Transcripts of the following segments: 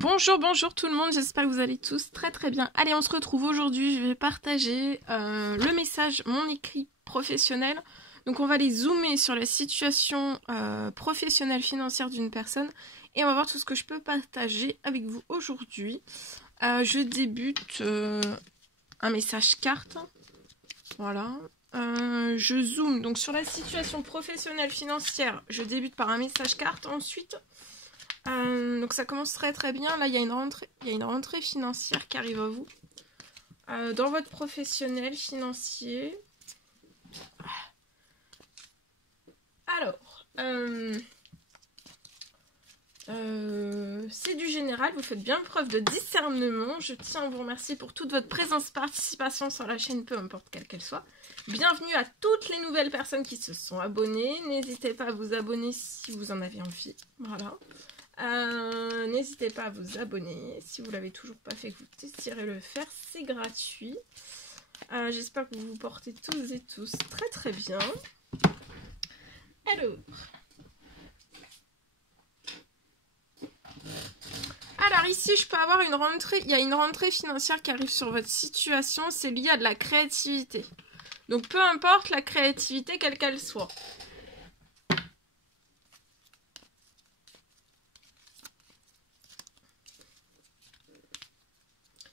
Bonjour, bonjour tout le monde, j'espère que vous allez tous très très bien. Allez, on se retrouve aujourd'hui, je vais partager le message, mon écrit professionnel. Donc on va aller zoomer sur la situation professionnelle financière d'une personne et on va voir tout ce que je peux partager avec vous aujourd'hui. Je débute un message carte, voilà. Je zoome donc sur la situation professionnelle financière, je débute par un message carte, ensuite... donc ça commence très très bien. Là il y a une rentrée financière qui arrive à vous dans votre professionnel financier. Alors c'est du général, vous faites bien preuve de discernement. Je tiens à vous remercier pour toute votre présence, participation sur la chaîne, peu importe quelle qu'elle soit. Bienvenue à toutes les nouvelles personnes qui se sont abonnées. N'hésitez pas à vous abonner si vous en avez envie. Voilà. N'hésitez pas à vous abonner si vous ne l'avez toujours pas fait, que vous désirez le faire, c'est gratuit. J'espère que vous vous portez tous et tous très très bien. Alors ici je peux avoir une rentrée, il y a une rentrée financière qui arrive sur votre situation, c'est lié à de la créativité. Donc peu importe la créativité quelle qu'elle soit.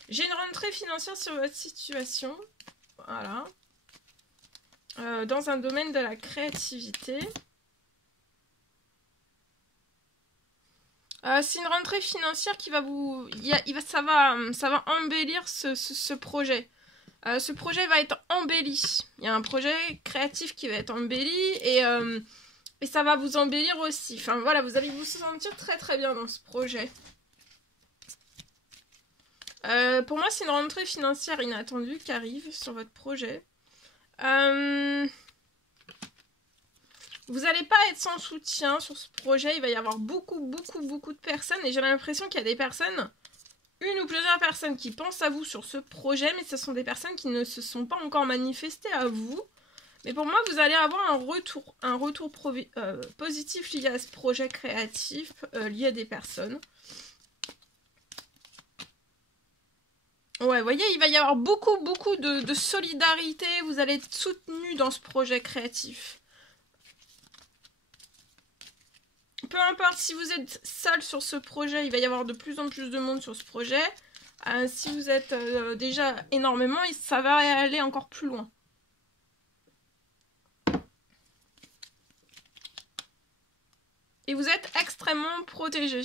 J'ai une rentrée financière sur votre situation, voilà, dans un domaine de la créativité. C'est une rentrée financière qui va vous... ça va embellir ce projet. Ce projet va être embelli. Il y a un projet créatif qui va être embelli et ça va vous embellir aussi. Enfin voilà, vous allez vous sentir très très bien dans ce projet. Pour moi, c'est une rentrée financière inattendue qui arrive sur votre projet. Vous n'allez pas être sans soutien sur ce projet. Il va y avoir beaucoup de personnes. Et j'ai l'impression qu'il y a des personnes, une ou plusieurs personnes qui pensent à vous sur ce projet. Mais ce sont des personnes qui ne se sont pas encore manifestées à vous. Mais pour moi, vous allez avoir un retour positif lié à ce projet créatif, lié à des personnes. Ouais, vous voyez, il va y avoir beaucoup de solidarité. Vous allez être soutenu dans ce projet créatif. Peu importe si vous êtes seul sur ce projet, il va y avoir de plus en plus de monde sur ce projet. Si vous êtes déjà énormément, ça va aller encore plus loin. Et vous êtes extrêmement protégé.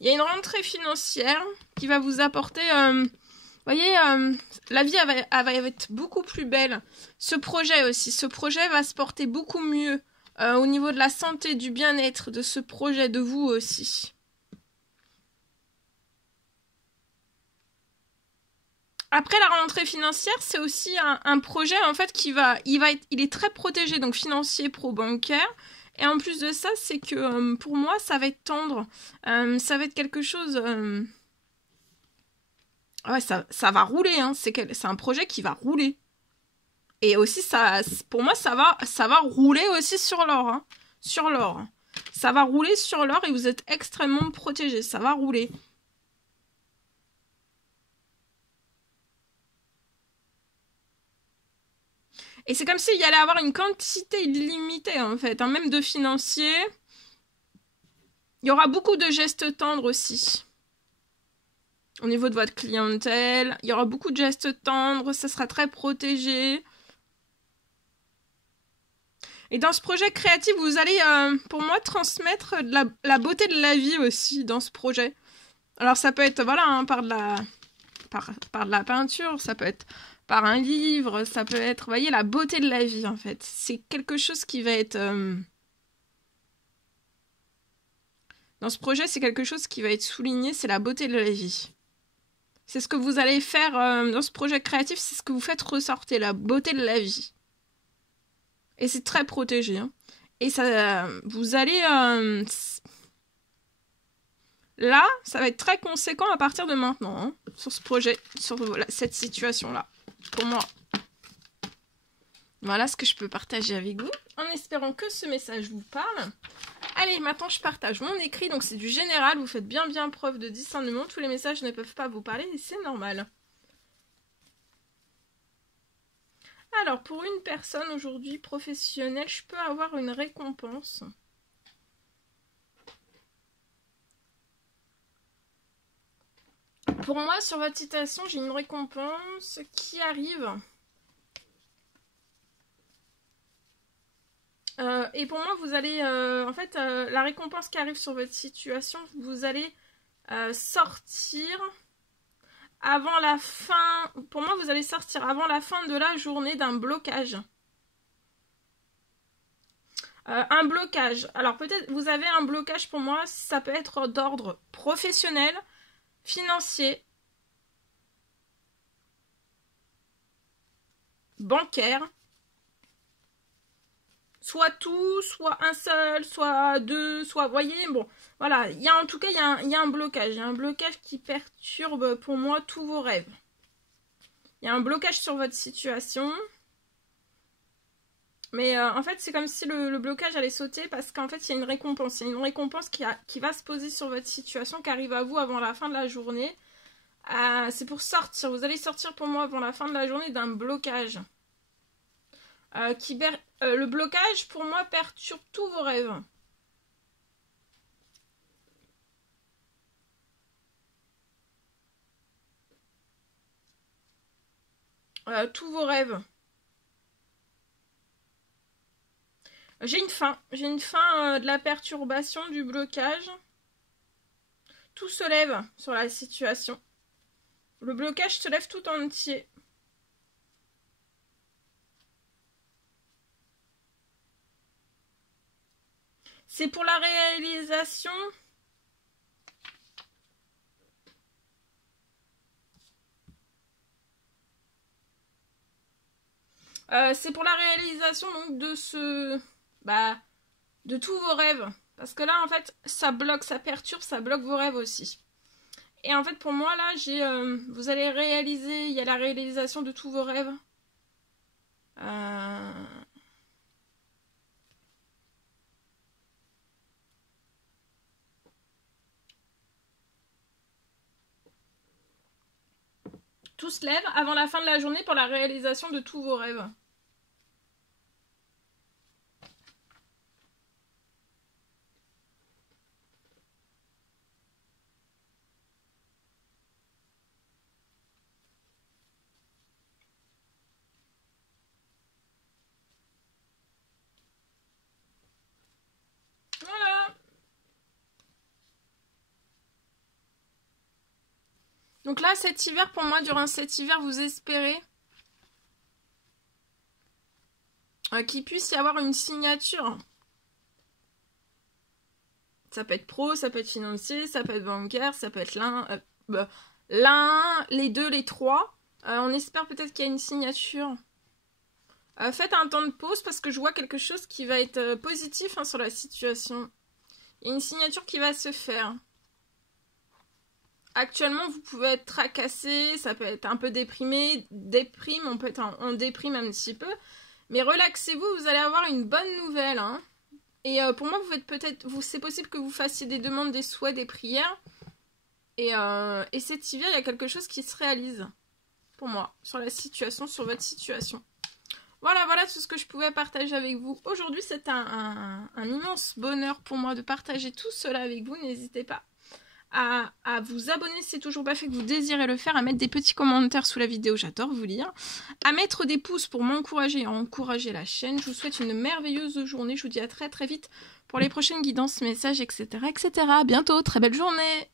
Il y a une rentrée financière qui va vous apporter... vous voyez, la vie elle va être beaucoup plus belle. Ce projet aussi, ce projet va se porter beaucoup mieux au niveau de la santé, du bien-être de ce projet, de vous aussi. Après la rentrée financière, c'est aussi un projet en fait il est très protégé, donc financier, pro-bancaire. Et en plus de ça, c'est que pour moi, ça va être tendre. Ça va être quelque chose... ouais, ça va rouler. Hein. C'est un projet qui va rouler. Et aussi, pour moi, ça va rouler aussi sur l'or. Hein. Sur l'or. Ça va rouler sur l'or et vous êtes extrêmement protégés. Ça va rouler. Et c'est comme s'il y allait avoir une quantité illimitée, en fait, hein, même de financiers. Il y aura beaucoup de gestes tendres aussi. Au niveau de votre clientèle, il y aura beaucoup de gestes tendres, ça sera très protégé. Et dans ce projet créatif, vous allez, pour moi, transmettre la beauté de la vie aussi dans ce projet. Alors ça peut être, voilà, hein, par de la peinture, ça peut être... par un livre, ça peut être, vous voyez, la beauté de la vie, en fait. C'est quelque chose qui va être... dans ce projet, c'est quelque chose qui va être souligné, c'est la beauté de la vie. C'est ce que vous allez faire dans ce projet créatif, c'est ce que vous faites ressortir, la beauté de la vie. Et c'est très protégé. Hein. Et ça, vous allez... là, ça va être très conséquent à partir de maintenant, hein, sur ce projet, sur cette situation-là. Pour moi. Voilà ce que je peux partager avec vous, en espérant que ce message vous parle. Allez, maintenant je partage mon écrit, donc c'est du général, vous faites bien preuve de discernement, tous les messages ne peuvent pas vous parler et c'est normal. Alors, pour une personne aujourd'hui professionnelle, je peux avoir une récompense. Pour moi, sur votre citation, j'ai une récompense qui arrive. Et pour moi, vous allez... en fait, la récompense qui arrive sur votre situation, vous allez sortir avant la fin... Pour moi, vous allez sortir avant la fin de la journée d'un blocage. Un blocage. Alors, peut-être, vous avez un blocage pour moi, ça peut être d'ordre professionnel, financier, bancaire, soit tout, soit un seul, soit deux, soit, vous voyez, bon, voilà, il y a en tout cas, il y a un blocage qui perturbe pour moi tous vos rêves. Il y a un blocage sur votre situation, mais en fait, c'est comme si le blocage allait sauter parce qu'en fait, il y a une récompense. Il y a une récompense qui va se poser sur votre situation, qui arrive à vous avant la fin de la journée. C'est pour sortir. Vous allez sortir pour moi avant la fin de la journée d'un blocage. Le blocage, pour moi, perturbe tous vos rêves. Tous vos rêves. J'ai une fin de la perturbation, du blocage. Tout se lève sur la situation. Le blocage se lève tout entier. C'est pour la réalisation. C'est pour la réalisation donc de ce... de tous vos rêves. Parce que là, en fait, ça bloque, ça perturbe, ça bloque vos rêves aussi. Et en fait, pour moi, là, vous allez réaliser, il y a la réalisation de tous vos rêves. Tout se lève avant la fin de la journée pour la réalisation de tous vos rêves. Voilà. Donc là, cet hiver, pour moi, durant cet hiver, vous espérez qu'il puisse y avoir une signature. Ça peut être pro, ça peut être financier, ça peut être bancaire, ça peut être l'un, les deux, les trois. On espère peut-être qu'il y a une signature. Faites un temps de pause parce que je vois quelque chose qui va être positif sur la situation. Il y a une signature qui va se faire. Actuellement, vous pouvez être tracassé, ça peut être un peu déprimé, on peut être en déprime un petit peu. Mais relaxez-vous, vous allez avoir une bonne nouvelle. Et pour moi, c'est possible que vous fassiez des demandes, des souhaits, des prières. Et cet hiver, il y a quelque chose qui se réalise. Pour moi, sur votre situation. Voilà tout ce que je pouvais partager avec vous. Aujourd'hui, c'est un immense bonheur pour moi de partager tout cela avec vous. N'hésitez pas à vous abonner si c'est toujours pas fait, que vous désirez le faire, à mettre des petits commentaires sous la vidéo, j'adore vous lire, à mettre des pouces pour m'encourager et encourager la chaîne. Je vous souhaite une merveilleuse journée. Je vous dis à très vite pour les prochaines guidances, messages, etc. À bientôt, très belle journée.